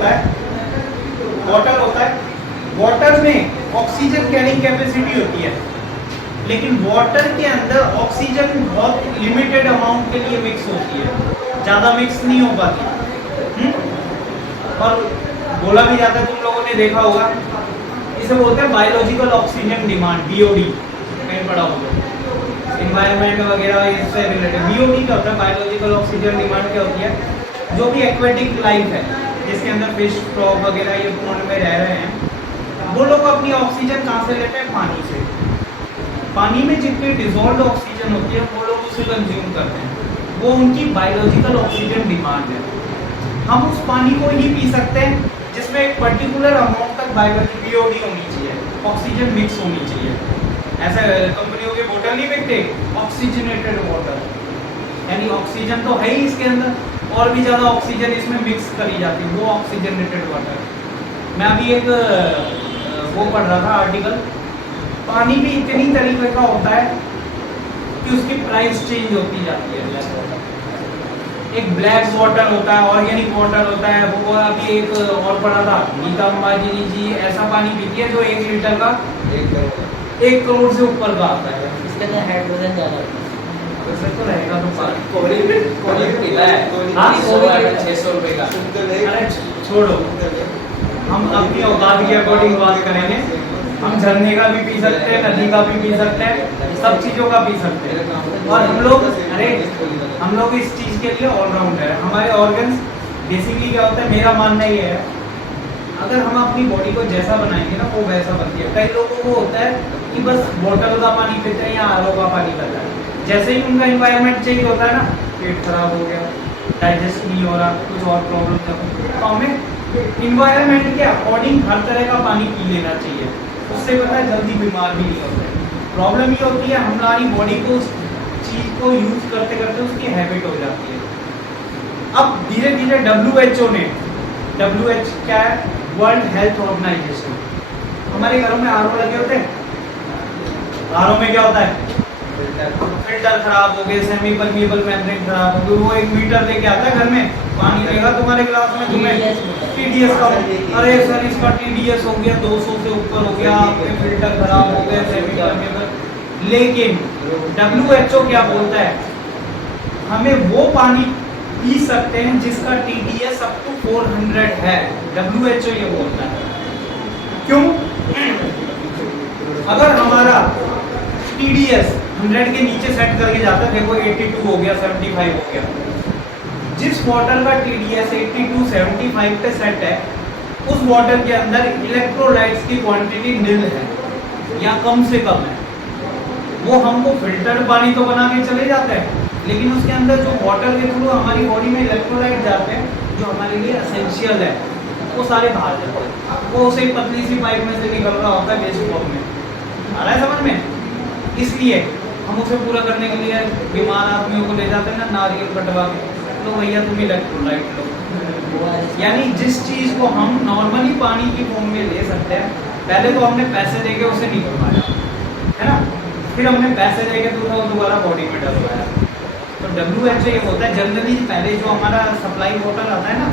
होता है, वाटर होता है, वाटर में ऑक्सीजन कैरिंग कैपेसिटी होती है, लेकिन वाटर के अंदर ऑक्सीजन बहुत लिमिटेड अमाउंट के लिए मिक्स होती है, ज़्यादा मिक्स नहीं हो पाती। और बोला भी जाता है, तुम लोगों ने देखा होगा, इसे बोलते हैं बायोलॉजिकल ऑक्सीजन डिमांड, बीओडी, कहीं पढ़ा होगा एनवायरनमेंट वगैरह इससे रिलेटेड। बीओडी क्या होता है, बायोलॉजिकल ऑक्सीजन डिमांड क्या होती है, जो भी एक्वेटिक लाइफ है जिसके अंदर फिश फ्रॉग वगैरह ये पॉन्ड में रह रहे हैं, वो लोग अपनी ऑक्सीजन कहाँ से लेते हैं, पानी से। पानी में जितनी डिजोल्व ऑक्सीजन होती है वो लोग उसे कंज्यूम करते हैं, वो उनकी बायोलॉजिकल ऑक्सीजन डिमांड है। हम उस पानी को ही पी सकते हैं जिसमें एक पर्टिकुलर अमाउंट तक बायोलॉजिकल बीओडी होनी चाहिए, ऑक्सीजन मिक्स होनी चाहिए। ऐसा कंपनियों के बोतल नहीं बिकते ऑक्सीजनेटेड वाटर, यानी ऑक्सीजन तो है ही इसके अंदर, और भी ज़्यादा ऑक्सीजन इसमें मिक्स करी जाती है, वो ऑक्सीजनेटेड वाटर। मैं अभी एक वो पढ़ रहा था आर्टिकल, पानी भी इतनी तरीके का होता है कि उसकी प्राइस चेंज होती जाती है। एक ब्लैक वाटर होता है, ऑर्गेनिक वाटर होता है, वो अभी एक और पढ़ा था, नीता अंबानी जी ऐसा पानी पीती है जो 1 लीटर का 1 करोड़ से ऊपर का आता है। इसके अंदर हाइड्रोजन ज़्यादा होता है। वैसे तो रहेगा तो कोई पीता है, हाँ 600 रुपये का। अरे छोड़ो, हम अपनी औकात के अकॉर्डिंग बात करेंगे। हम झरने का भी पी सकते हैं, नदी का भी पी सकते हैं, सब चीज़ों का पी सकते हैं। और हम लोग इस चीज़ के लिए ऑलराउंडर है। हमारे ऑर्गन्स बेसिकली क्या होता है, मेरा मानना ये है, अगर हम अपनी बॉडी को जैसा बनाएंगे ना वो वैसा बनती है। कई लोगों को होता है कि बस बोतल का पानी पीते हैं या आरओ का पानी पीता है, जैसे ही उनका एनवायरनमेंट चेंज होता है ना, पेट खराब हो गया, डाइजेस्ट नहीं हो रहा, कुछ और प्रॉब्लम, तो हमें इन्वायरमेंट के अकॉर्डिंग हर तरह का पानी पी लेना चाहिए। उससे पता है जल्दी बीमार भी नहीं होते। प्रॉब्लम ये होती है हमारी बॉडी को उस चीज़ को यूज करते करते उसकी हैबिट हो जाती है। अब धीरे धीरे WHO ने, WHO क्या है, वर्ल्ड हेल्थ ऑर्गेनाइजेशन, हमारे घरों में आरओ लगे होते हैं। आरओ में क्या होता है, फिल्टर खराब हो गए, सेमी परमिएबल मेम्ब्रेन खराब हो गई, वो 1 मीटर लेके आता है घर में, पानी लेगा तुम्हारे गिलास में, तुम्हें TDS का, अरे सर इसका TDS हो गया 200 से ऊपर हो गया, आपके फिल्टर खराब हो गए, सेमी परमिएबल। लेकिन WHO क्या बोलता है, हमें वो पानी पी सकते हैं जिसका TDS अप टू 400 है। WHO ये बोलता है। क्यों? अगर हमारा TDS 100 के नीचे सेट करके जाता है, देखो 82 हो गया, 75 हो गया, जिस वाटर का TDS 82 75 पे सेट है, उस वाटर के अंदर इलेक्ट्रोलाइट्स की क्वांटिटी नील है या कम से कम है। वो हमको फिल्टर पानी तो बना के चले जाते हैं, लेकिन उसके अंदर जो वाटर के थ्रू हमारी बॉडी में इलेक्ट्रोलाइट जाते हैं जो हमारे लिए एसेंशियल है, वो सारे बाहर जाते हैं। वो उसे पतली सी पाइप में से निकल रहा होता है वेस्ट फॉर्म में, आ रहा है समझ में? इसलिए हम उसे पूरा करने के लिए बीमार आदमियों को ले जाते हैं ना, नारियल कटवा के, तो भैया तुम इलेक्ट्रोलाइट लो। यानी जिस चीज़ को हम नॉर्मली पानी की फॉर्म में ले सकते हैं, पहले तो हमने पैसे देके उसे नहीं करवाया है ना, फिर हमने पैसे देके दोबारा बॉडी में डलवाया। तो WHO ये होता है, जनरली पहले जो हमारा सप्लाई वाटर आता है ना,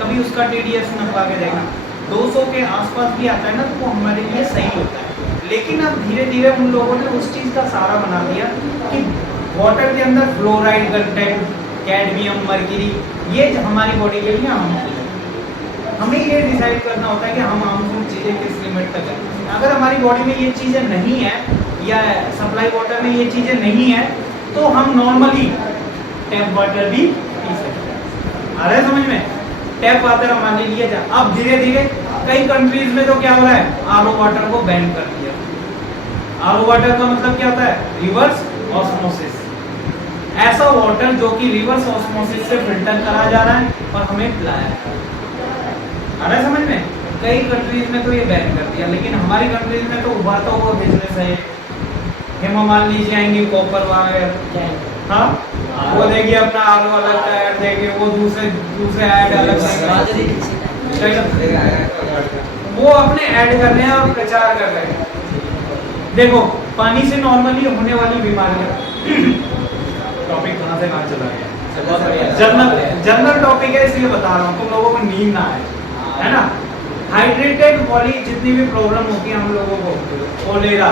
कभी उसका TDS नपा के देगा 200 के आसपास भी आता है ना, तो वो हमारे लिए सही होता है। लेकिन अब धीरे धीरे उन लोगों ने उस चीज़ का सहारा बना दिया कि वाटर के अंदर फ्लोराइड कंटेंट, कैडमियम, मर्क्यूरी, ये हमारी बॉडी के लिए हार्मफुल है। हमें ये डिसाइड करना होता है कि हम हार्मफुल चीज़ें किस लिमिट तक है। अगर हमारी बॉडी में ये चीज़ें नहीं है या सप्लाई वाटर में ये चीज़ें नहीं है, तो हम नॉर्मली टैप वाटर भी पी सकते हैं। आ रहा है समझ में? टैप वाटर हमारे लिए अब धीरे धीरे कई कंट्रीज में तो क्या हो रहा है, आरओ वाटर को बैन कर दिया। आरओ वाटर का मतलब क्या होता है, रिवर्स ऑस्मोसिस। ऐसा वाटर जो कि रिवर्स ऑस्मोसिस से फिल्टर करा जा रहा है और हमें पिलाया जा रहा है। आ रहा है समझ में? कई कंट्रीज में तो ये बैन कर दिया, लेकिन हमारी कंट्रीज में तो उभरता हुआ बिजनेस है। हेमा मालिनी जी आएंगी कॉपर वायर, हाँ वो देखिए अपना आलू अलग का ऐड देंगे, वो दूसरे ऐड अलग वो अपने ऐड कर रहे हैं और प्रचार कर रहे हैं। देखो पानी से नॉर्मली होने वाली बीमारियां, टॉपिक कहाँ से कहाँ चला गया, जनरल टॉपिक है इसलिए बता रहा हूँ, तुम लोगों को नींद ना आए। है ना। हाइड्रेटेड वाली जितनी भी प्रॉब्लम होती है हम लोगों को, कोलेरा,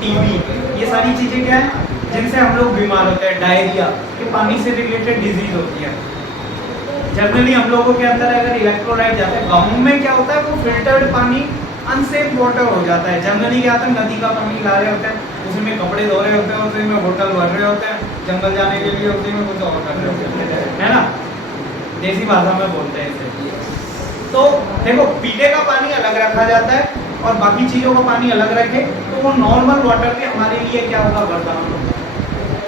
टीबी, ये सारी चीजें क्या है जिनसे हम लोग बीमार होते हैं, डायरिया, ये पानी से रिलेटेड डिजीज होती है। जनरली हम लोगों के अंदर अगर इलेक्ट्रोलाइट जाते हैं, गाँव में क्या होता है वो फिल्टर्ड पानी अनसेफ वाटर हो जाता है। जनरली क्या होता है नदी का पानी ला रहे होते हैं, उसी में कपड़े धो रहे होते हैं, उसी में होटल भर रहे होते हैं, जंगल जाने के लिए उसी में कुछ और कर रहे होते हैं, है ना, देसी भाषा में बोलते हैं इसे। तो देखो पीने का पानी अलग रखा जाता है और बाकी चीज़ों का पानी अलग रखे तो वो नॉर्मल वाटर भी हमारे लिए क्या होगा वरदान।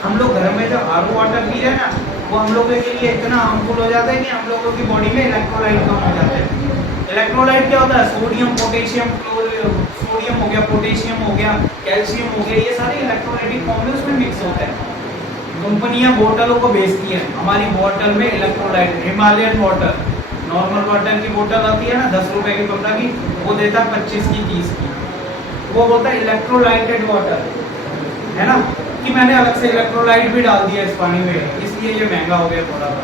हम लोग घर में जो आरओ वाटर पी रहे हैं ना वो हम लोगों के लिए इतना हार्मफुल हो जाता है कि हम लोगों की बॉडी में इलेक्ट्रोलाइट कम हो जाते हैं। इलेक्ट्रोलाइट क्या होता है, सोडियम, पोटेशियम, सोडियम हो गया, पोटेशियम हो गया, कैल्शियम हो गया, ये सारे इलेक्ट्रोलाइटिक फॉर्म में उसमें मिक्स होते हैं। कंपनियां बोतलों को बेचती हैं, हमारी बोतल में electrolyte, Himalayan water, normal water की बोतल आती है ना 10 रुपए की 15 की, वो देता है 25 की 30 की, वो बोलता है इलेक्ट्रोलाइटेड वाटर, है ना, कि मैंने अलग से इलेक्ट्रोलाइट भी डाल दिया इस पानी में इसलिए ये महंगा हो गया थोड़ा सा।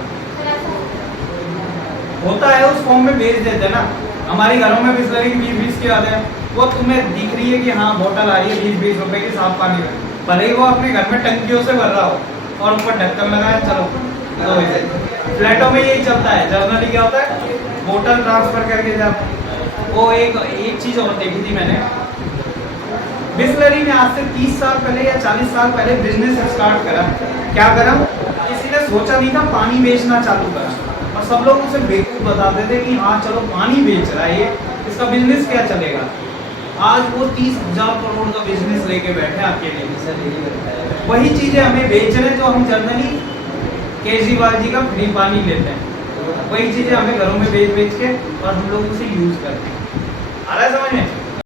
होता है उस फॉर्म में बेच देते हैं ना। हमारे घरों में बिस्लरी की 20-20 की आते हैं, वो तुम्हें दिख रही है कि हाँ बोतल आ रही है 20-20 रुपए की साफ पानी में, भले ही वो अपने घर में टंकियों से भर रहा हो और ऊपर ढक्कन लगाया चलो। तो फ्लैटों में यही चलता है। जनरली क्या होता है बोतल ट्रांसफर करके जब वो एक चीज और देखी थी मैंने, बिस्लरी ने आज से 30 साल पहले या 40 साल पहले बिजनेस स्टार्ट करा। क्या करा, किसी ने सोचा नहीं था पानी बेचना चालू करा और सब लोग उसे बेवकूफ बताते थे कि हाँ चलो पानी बेच रहा है ये, इसका बिजनेस क्या चलेगा। आज वो 30,000 करोड़ का बिजनेस लेके बैठे अकेले। वही चीजें हमें बेच रहे हैं जो हम जनरली केजरीवाल जी का फ्री पानी लेते हैं, वही चीजें हमें घरों में बेच के और हम लोग उसे यूज करते हैं। आ रहा है समझ में।